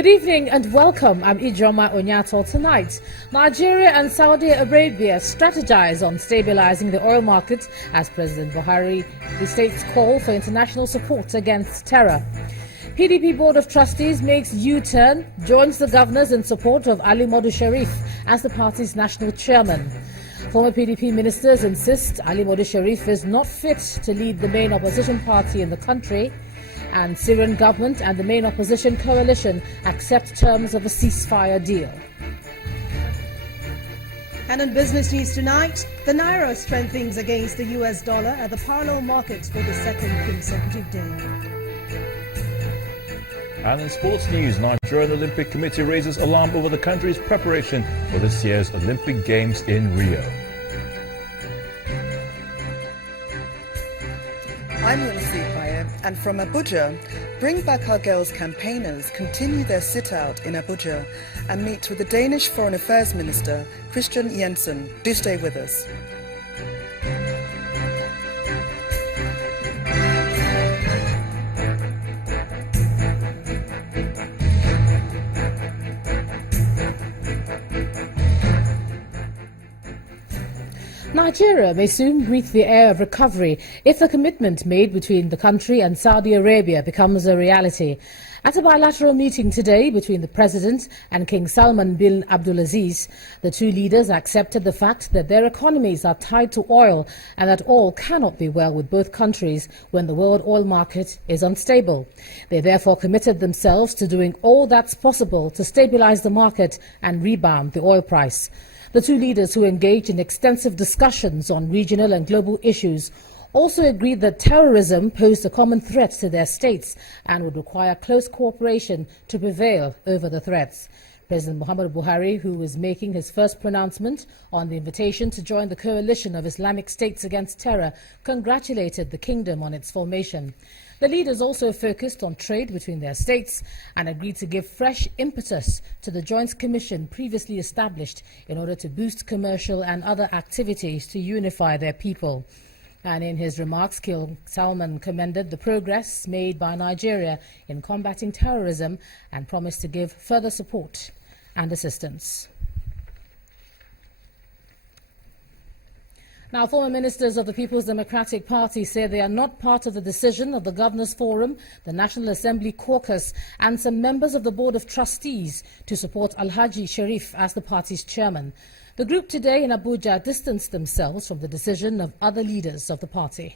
Good evening and welcome. I'm Ijoma Onyato. Tonight, Nigeria and Saudi Arabia strategize on stabilizing the oil market as President Buhari restates call for international support against terror. PDP Board of Trustees makes U-turn, joins the governors in support of Ali Modu Sharif as the party's national chairman. Former PDP ministers insist Ali Modu Sharif is not fit to lead the main opposition party in the country. And Syrian government and the main opposition coalition accept terms of a ceasefire deal. And in business news tonight, the Naira strengthens against the US dollar at the parallel markets for the second consecutive day. And in sports news, Nigerian Olympic Committee raises alarm over the country's preparation for this year's Olympic Games in Rio. I'm Lindsay Kwaye, and from Abuja, Bring Back Our Girls campaigners continue their sit-out in Abuja and meet with the Danish Foreign Affairs Minister, Christian Jensen. Do stay with us. Nigeria may soon breathe the air of recovery if the commitment made between the country and Saudi Arabia becomes a reality. At a bilateral meeting today between the President and King Salman bin Abdulaziz, the two leaders accepted the fact that their economies are tied to oil and that all cannot be well with both countries when the world oil market is unstable. They therefore committed themselves to doing all that's possible to stabilize the market and rebound the oil price. The two leaders, who engaged in extensive discussions on regional and global issues, also agreed that terrorism posed a common threat to their states and would require close cooperation to prevail over the threats. President Muhammadu Buhari, who was making his first pronouncement on the invitation to join the coalition of Islamic states against terror, congratulated the kingdom on its formation. The leaders also focused on trade between their states and agreed to give fresh impetus to the Joint Commission previously established in order to boost commercial and other activities to unify their people. And in his remarks, King Salman commended the progress made by Nigeria in combating terrorism and promised to give further support and assistance. Now, former ministers of the People's Democratic Party say they are not part of the decision of the Governors Forum, the National Assembly Caucus, and some members of the Board of Trustees to support Alhaji Sharif as the party's chairman. The group today in Abuja distanced themselves from the decision of other leaders of the party.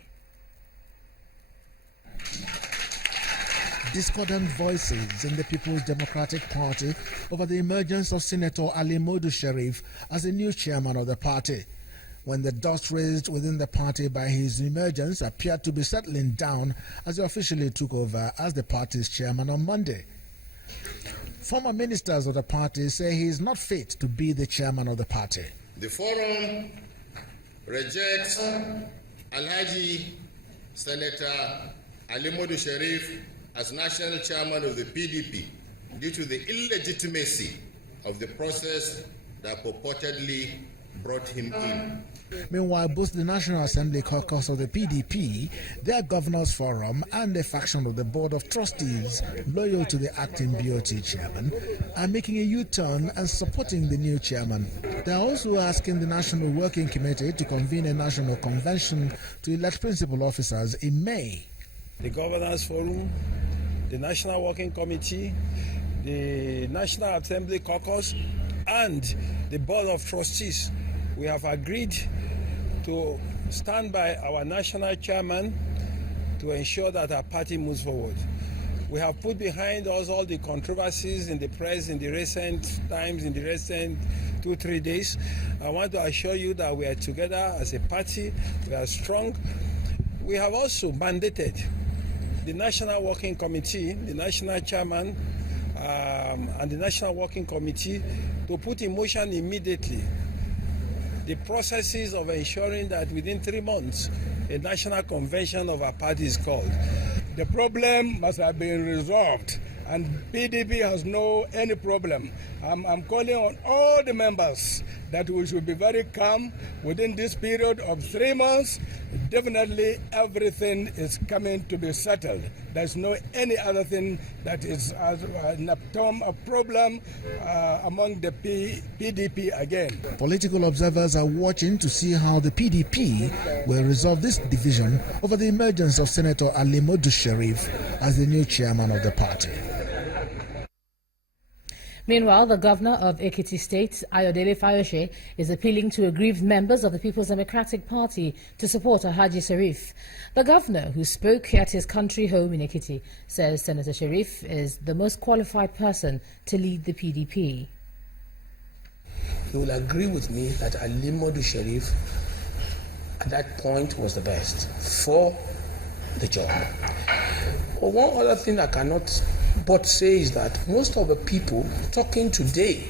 Discordant voices in the People's Democratic Party over the emergence of Senator Ali Modu Sharif as the new chairman of the party, when the dust raised within the party by his emergence appeared to be settling down as he officially took over as the party's chairman on Monday. Former ministers of the party say he is not fit to be the chairman of the party. The forum rejects Alhaji Senator Ali Modu Sharif as national chairman of the PDP due to the illegitimacy of the process that purportedly brought him in. Meanwhile, both the National Assembly Caucus of the PDP, their Governors Forum, and a faction of the Board of Trustees loyal to the acting BOT chairman are making a U-turn and supporting the new chairman. They are also asking the National Working Committee to convene a national convention to elect principal officers in May. The Governors Forum, the National Working Committee, the National Assembly Caucus, and the Board of Trustees, we have agreed to stand by our national chairman to ensure that our party moves forward. We have put behind us all the controversies in the press in the recent times, in the recent 2-3 days. I want to assure you that we are together as a party, we are strong. We have also mandated the National Working Committee, the national chairman, and the National Working Committee to put in motion immediately the processes of ensuring that within 3 months a national convention of our party is called. The problem must have been resolved and PDP has no any problem. I'm calling on all the members that we should be very calm within this period of 3 months. definitely everything is coming to be settled. There's no any other thing that is a problem among the PDP again. Political observers are watching to see how the PDP will resolve this division over the emergence of Senator Alimodu Sharif as the new chairman of the party. Meanwhile, the governor of Ekiti State, Ayodele Fayose, is appealing to aggrieved members of the People's Democratic Party to support Alhaji Sharif. The governor, who spoke at his country home in Ekiti, says Senator Sharif is the most qualified person to lead the PDP. You will agree with me that Alimodu Sharif at that point was the best for the job. But one other thing I cannot but say is that most of the people talking today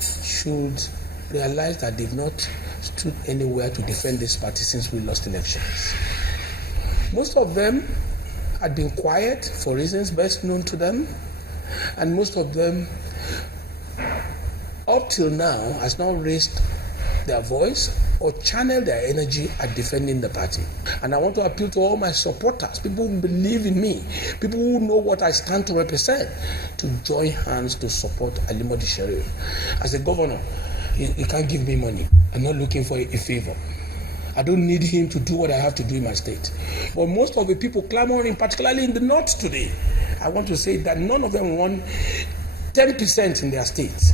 should realize that they've not stood anywhere to defend this party since we lost elections. Most of them had been quiet for reasons best known to them, and most of them up till now has not raised their voice or channel their energy at defending the party. And I want to appeal to all my supporters, people who believe in me, people who know what I stand to represent, to join hands to support Alimodu Sharif. As a governor, he can't give me money. I'm not looking for a favor. I don't need him to do what I have to do in my state. But most of the people clamoring, particularly in the north today, I want to say that none of them won 10% in their states.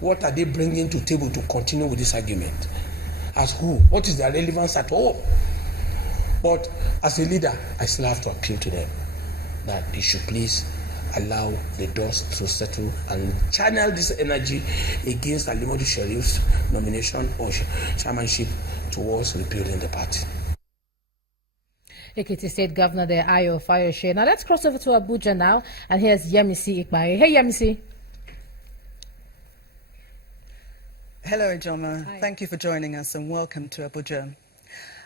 What are they bringing to the table to continue with this argument? As who? What is their relevance at all? But as a leader, I still have to appeal to them that they should please allow the dust to settle and channel this energy against Alimodu Sharif's nomination or chairmanship towards rebuilding the party. Ekiti State Governor there, Ayo Fayose. Now let's cross over to Abuja now, and here's Yemisi Ikmaye. Hey, Yemisi. Hello, Ijoma. Hi. Thank you for joining us and welcome to Abuja.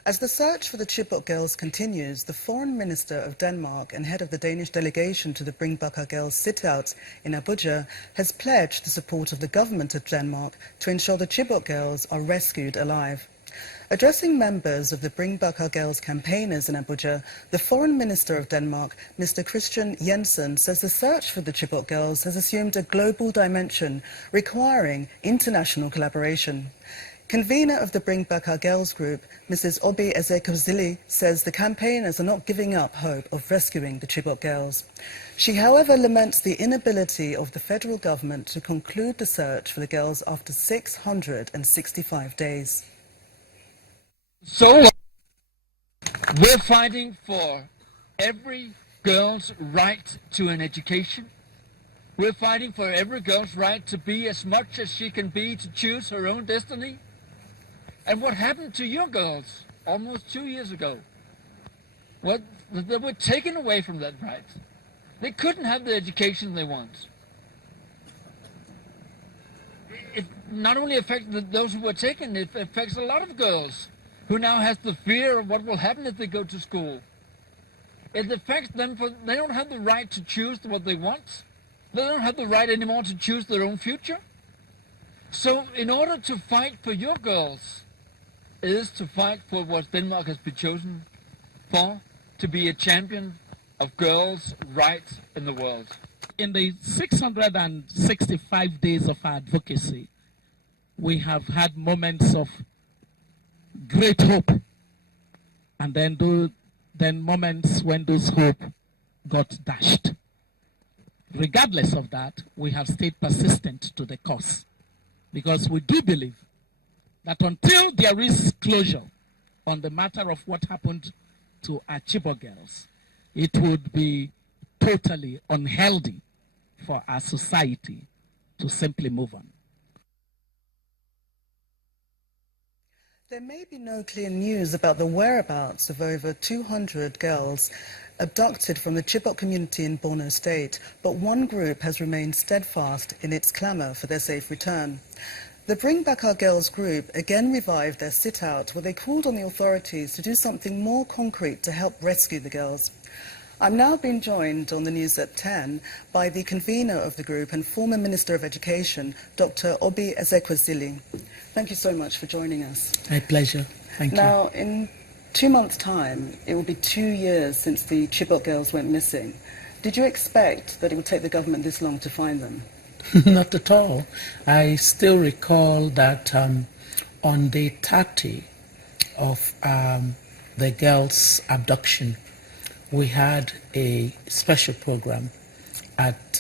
As the search for the Chibok girls continues, the Foreign Minister of Denmark and head of the Danish delegation to the Bring Back Our Girls sit-out in Abuja has pledged the support of the government of Denmark to ensure the Chibok girls are rescued alive. Addressing members of the Bring Back Our Girls campaigners in Abuja, the Foreign Minister of Denmark, Mr. Christian Jensen, says the search for the Chibok girls has assumed a global dimension, requiring international collaboration. Convener of the Bring Back Our Girls group, Mrs. Obi Ezekwesili, says the campaigners are not giving up hope of rescuing the Chibok girls. She, however, laments the inability of the federal government to conclude the search for the girls after 665 days. So we're fighting for every girl's right to an education. We're fighting for every girl's right to be as much as she can be, to choose her own destiny. And what happened to your girls almost 2 years ago? Well, they were taken away from that right. They couldn't have the education they want. It not only affects those who were taken, it affects a lot of girls who now has the fear of what will happen if they go to school. It affects them, they don't have the right to choose what they want. They don't have the right anymore to choose their own future. So in order to fight for your girls is to fight for what Denmark has been chosen for, to be a champion of girls' rights in the world. In the 665 days of advocacy, we have had moments of great hope, and then moments when those hope got dashed. Regardless of that, we have stayed persistent to the cause, because we do believe that until there is closure on the matter of what happened to our Chibok girls, it would be totally unhealthy for our society to simply move on. There may be no clear news about the whereabouts of over 200 girls abducted from the Chibok community in Borno State, but one group has remained steadfast in its clamour for their safe return. The Bring Back Our Girls group again revived their sit-out, where they called on the authorities to do something more concrete to help rescue the girls. I'm now being joined on the news at 10 by the convener of the group and former Minister of Education, Dr. Obi Ezekwesili. Thank you so much for joining us. My pleasure. Thank you. Now, in 2 months' time, it will be 2 years since the Chibok girls went missing. Did you expect that it would take the government this long to find them? Not at all. I still recall that on day 30 of the girls' abduction, we had a special program at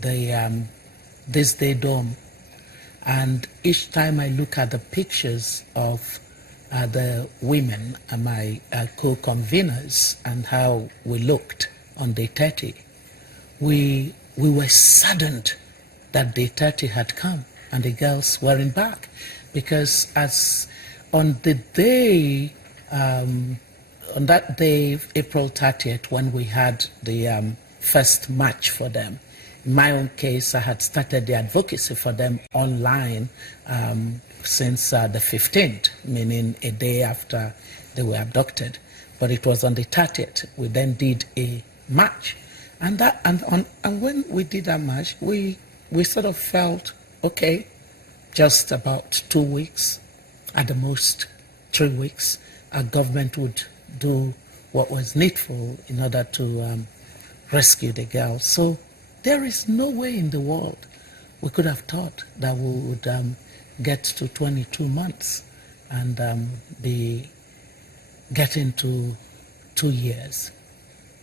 the This Day Dome. And each time I look at the pictures of the women and my co-conveners and how we looked on day 30, we were saddened that day 30 had come and the girls weren't back. Because as on the day, on that day, April 30th, when we had the first match for them, in my own case, I had started the advocacy for them online since the 15th, meaning a day after they were abducted. But it was on the 30th. We then did a march. And when we did that march, we sort of felt, okay, just about 2 weeks, at the most 3 weeks, our government would do what was needful in order to rescue the girls. So there is no way in the world we could have thought that we would get to 22 months and be getting to 2 years.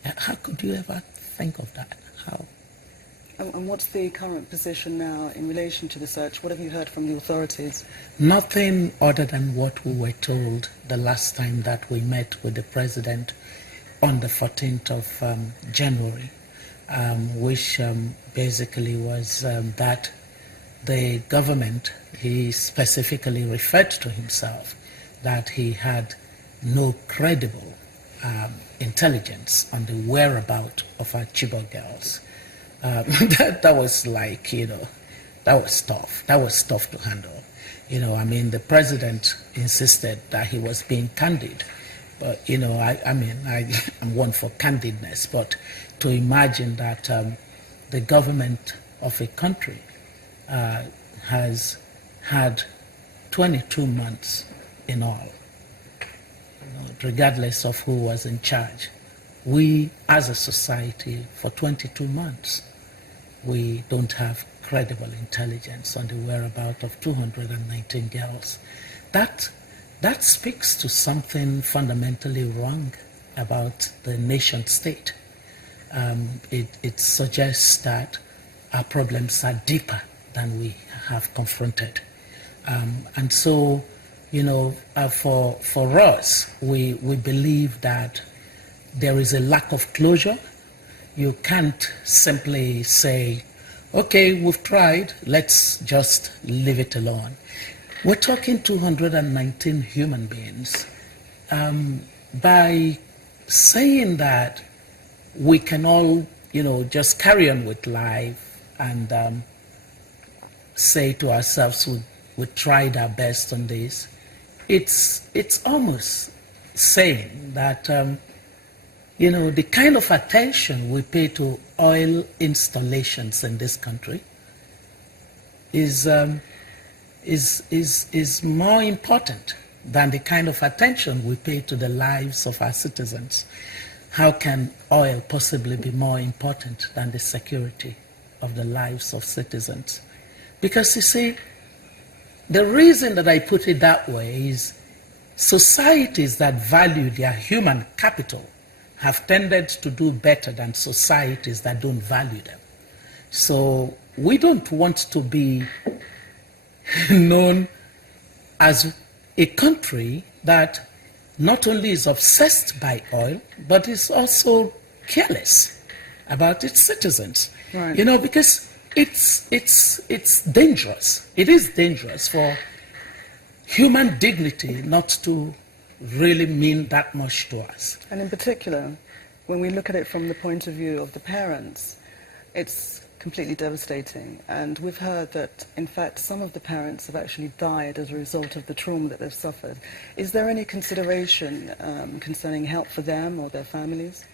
How could you ever think of that? How? And what's the current position now in relation to the search? What have you heard from the authorities? Nothing other than what we were told the last time that we met with the president on the 14th of January, which basically was that the government, he specifically referred to himself, that he had no credible intelligence on the whereabouts of our Chibok girls. That was like, that was tough. That was tough to handle. I mean, the president insisted that he was being candid. But, I'm one for candidness. But to imagine that the government of a country has had 22 months in all, regardless of who was in charge. We, as a society, for 22 months, we don't have credible intelligence on the whereabouts of 219 girls. That speaks to something fundamentally wrong about the nation state. It suggests that our problems are deeper than we have confronted. And so, for us, we believe that there is a lack of closure. You can't simply say, okay, we've tried, let's just leave it alone. We're talking 219 human beings. By saying that we can all, just carry on with life and say to ourselves, we tried our best on this, it's almost saying that the kind of attention we pay to oil installations in this country is more important than the kind of attention we pay to the lives of our citizens. How can oil possibly be more important than the security of the lives of citizens? Because you see, the reason that I put it that way is societies that value their human capital have tended to do better than societies that don't value them. So we don't want to be known as a country that not only is obsessed by oil, but is also careless about its citizens. Right. Because it's dangerous. It is dangerous for human dignity not to really mean that much to us. And in particular, when we look at it from the point of view of the parents, it's completely devastating. And we've heard that, in fact, some of the parents have actually died as a result of the trauma that they've suffered. Is there any consideration concerning help for them or their families?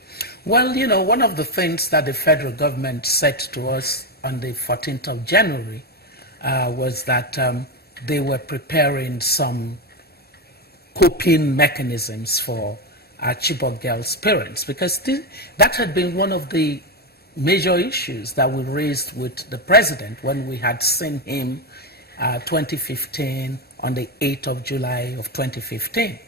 Well, one of the things that the federal government said to us on the 14th of January was that they were preparing some coping mechanisms for our Chibok girls' parents, because that had been one of the major issues that we raised with the president when we had seen him 2015 on the 8th of July of 2015.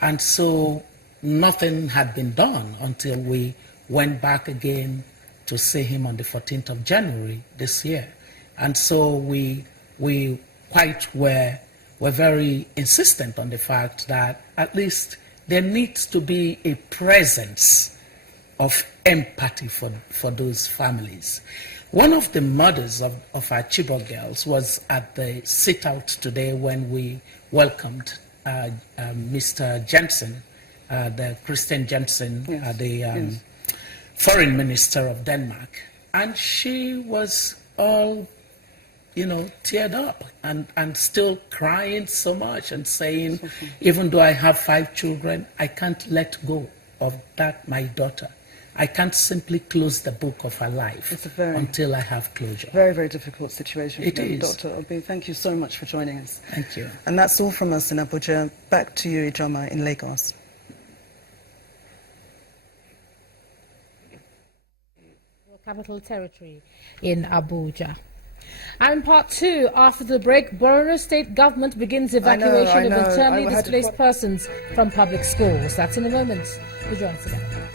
And so nothing had been done until we went back again to see him on the 14th of January this year. And so we quite were very insistent on the fact that at least there needs to be a presence of empathy for those families. One of the mothers of our Chibok girls was at the sit-out today when we welcomed Mr. Jensen, the Christian Jensen, the foreign minister of Denmark. And she was all, teared up and still crying so much and saying, even though I have 5 children, I can't let go of that, my daughter. I can't simply close the book of her life until I have closure. Very, very difficult situation. It is. Dr. Obi, thank you so much for joining us. Thank you. And that's all from us in Abuja. Back to you, Ijoma, in Lagos. Capital Territory in Abuja. And in part 2, after the break, Borno State government begins evacuation of internally displaced persons from public schools. That's in a moment. We'll join us again.